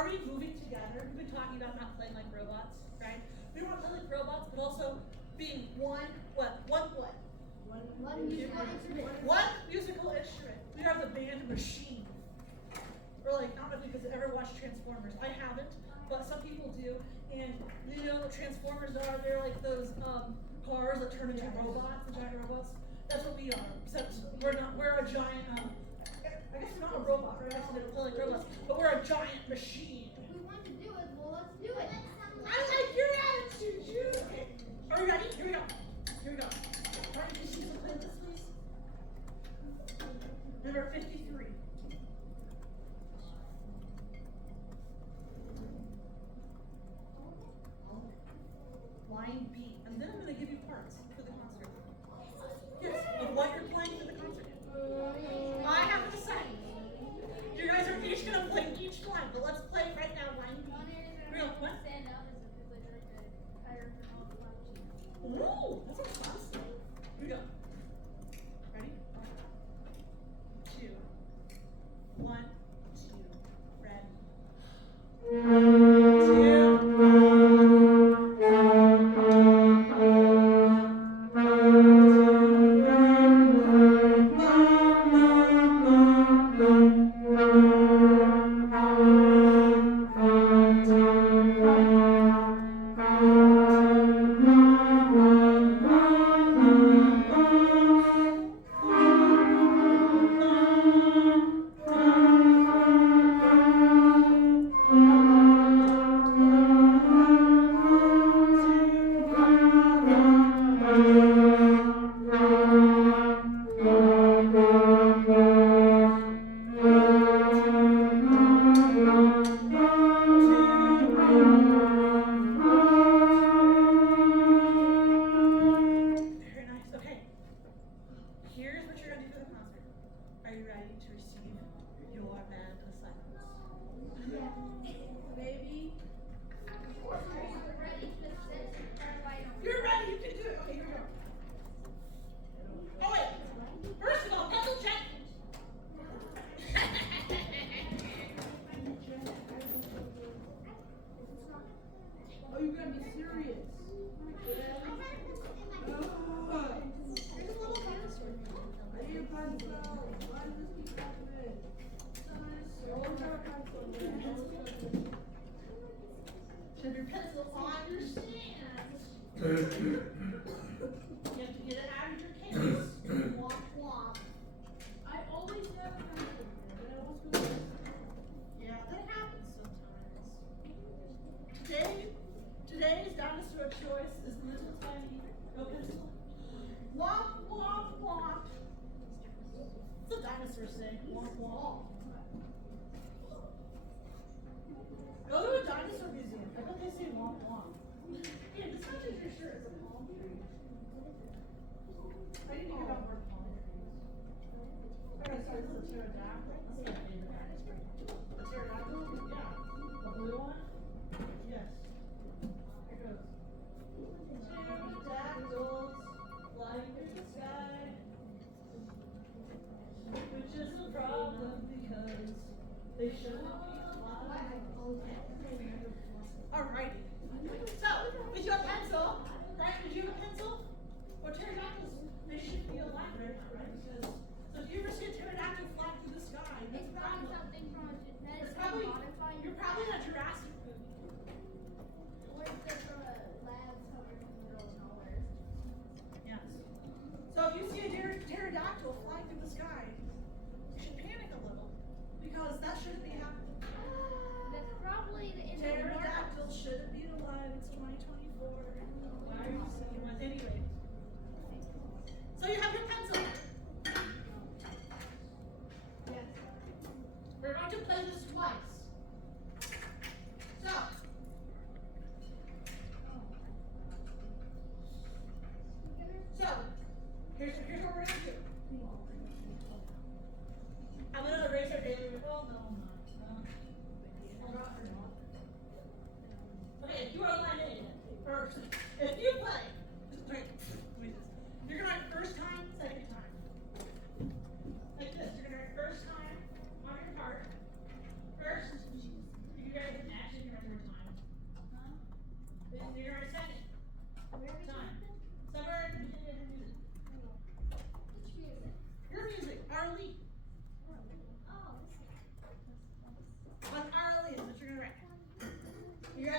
are we moving together? We've been talking about not playing like robots, right? We don't want to play like robots, but also being one musical instrument. One musical instrument. We are the band machine. Or like, I don't know if you guys ever watched Transformers. I haven't, but some people do. And you know what Transformers are? They're like those cars that turn into robots, the giant robots. That's what we are. Except we're a giant, I guess we're not a robot, right? I guess we don't play like robots, but we're a giant machine. If we want to do it, well, let's do it. I like your attitude, you. Are we ready? Here we go. Here we go. All right, just use the playlist, please. Number 53. Line B. And then I'm going to give you parts for the concert. Yes, of what you're playing for the concert. I have to say. You guys are each going to play each line, but let's play right now, line B. Real quick. Stand up as a refrigerator tire for all the lunch. Ooh, that's awesome. Here we go. Ready? 2, 1, 2, ready. 1,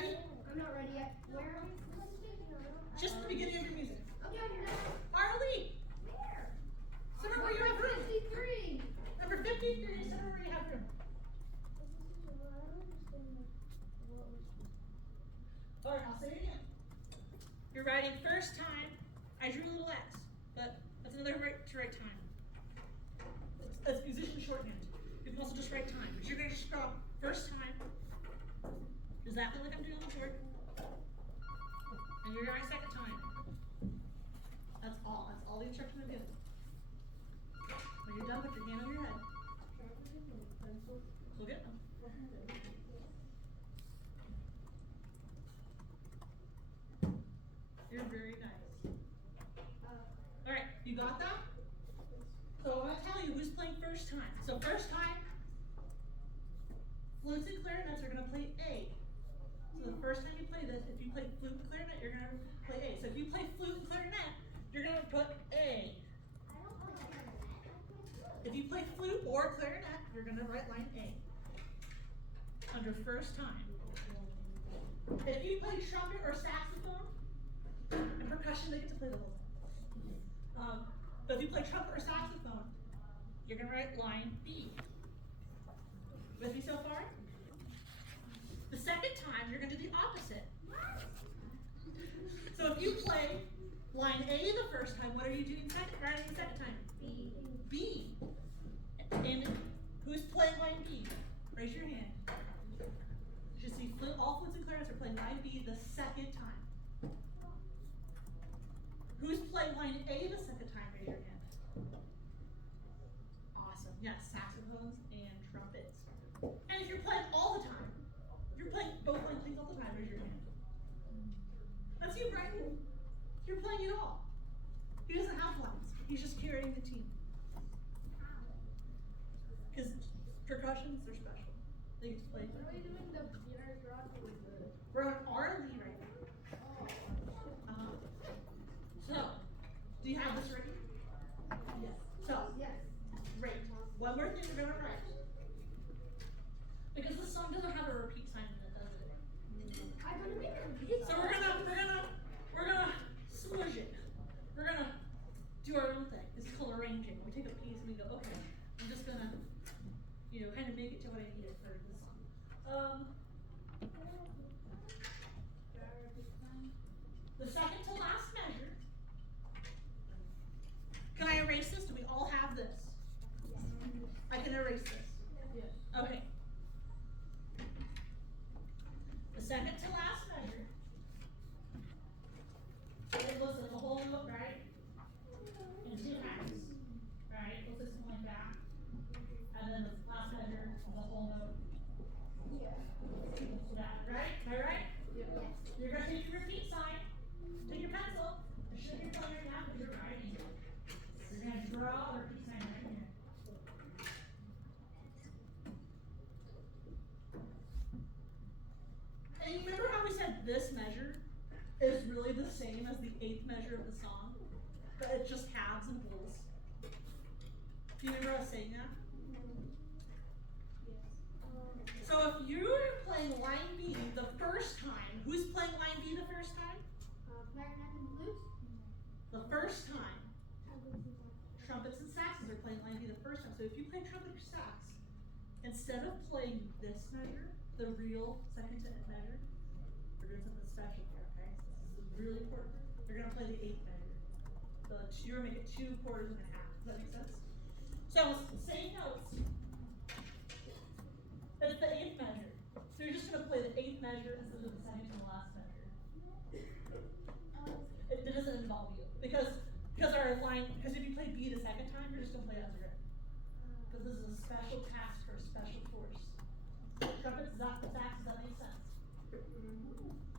ready? I'm not ready yet. Where are we? Just the beginning of your music. Okay, you're done. Arlie, There. somewhere where you have room. 53. Number 53, somewhere where you have room. Alright, I'll say it again. You're writing first time. I drew a little X, but that's another right to write time. It's musician shorthand. You can also just write time, but you're gonna just draw first time. Exactly like I'm doing on the board. And you're gonna write second time. That's all. That's all the instructions are given. When you're done, put your hand on your head. Go get them. You're very nice. Alright, you got that? So I'm gonna tell you who's playing first time. So first time, flutes and clarinets are gonna play A. So the first time you play this, if you play flute and clarinet, you're gonna play A. So if you play flute and clarinet, you're gonna put A. If you play flute or clarinet, you're gonna write line A. Under first time. If you play trumpet or saxophone, and percussion, they get to play the whole thing. But if you play trumpet or saxophone, you're gonna write line B. With me so far? The second time, you're gonna do the opposite. So if you play line A the first time, what are you doing writing the second time? B. B. And who's playing line B? Raise your hand. You should see all flutes and clarinets are playing line B the second time. Who's playing line A the second time? Raise your hand. Awesome. Yes, saxophones and trumpets. And if you're playing all the time, if you're playing both line things all the time, raise your hand. That's you, Brian. You're playing it all. He doesn't have lines. He's just carrying the team. Because percussions are special. They get to play. What are we doing the beginner's rock with the... We're on Arlie right now. Oh. So, do you have this ready? Yes. So, Yes. great. One more thing we're gonna write. Because this song doesn't have a repeat sign in it, does it? I'm gonna make a repeat. So we're gonna smudge it. We're gonna do our own thing. It's called arranging. We take a piece and we go, okay, I'm just gonna, kind of make it to what I needed for this song. The second to last measure. Can I erase this? Do we all have this? I can erase this. Yes. Okay. The second to last measure. It looks like a whole note, right? In two halves. Right? Looks like something like that. And then the last measure of the whole note. Yeah. That, right? Am I right? Yes. You're gonna take your repeat sign, take your pencil, and show your phone right now because you're writing. You're gonna draw the repeat sign right here. And you remember how we said this measure is really the same as the eighth measure of the song, but it's just halves and wholes. Do you remember us saying that? Yes. So if you're playing line B the first time, who's playing line B the first time? Clarinet and flutes? The first time. Trumpets and saxes are playing line B the first time. So if you play trumpet or sax, instead of playing this measure, the real second to end measure, we're doing something special here, okay? This is really important. You're gonna play the eighth measure. You're gonna make it 2 quarters and a half. Does that make sense? So same notes. But it's the eighth measure. So you're just gonna play the eighth measure instead of the second to the last measure. It doesn't involve you. Because if you play B the second time, you're just gonna play it as written. Because this is a special task for a special force. Trumpets, sax, does that make sense?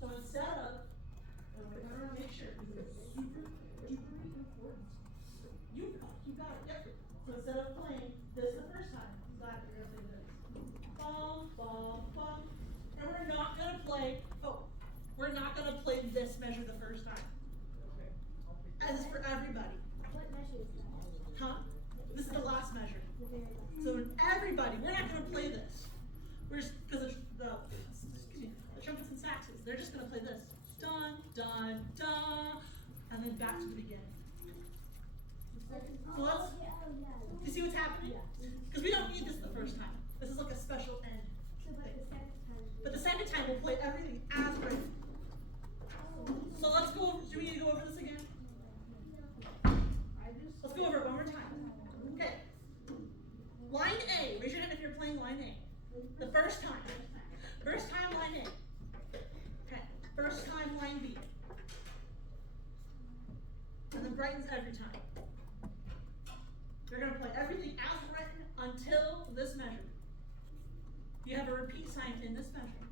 So instead of, we're gonna make sure, because it's super duper important. You got it, yep. So instead of playing this the first time, you're gonna play this. Bum, bum, bum. And we're not gonna play this measure the first time. As is for everybody. What measure is that? Huh? This is the last measure. The very last. So everybody, we're not gonna play this. We're just, because the trumpets and saxes then back to the beginning. So Oh, let's, okay, oh, yeah. do you see what's happening? Because we don't need this the first time. This is like a special end. So, but the second time. But the second time we'll play everything as written. So let's go over, do we need to go over this again? Let's go over it one more time. Okay. Line A, raise your hand if you're playing line A. The first time. First time, line A. Okay. First time, line B. And then brightens every time. You're gonna play everything as written until this measure. You have a repeat sign in this measure.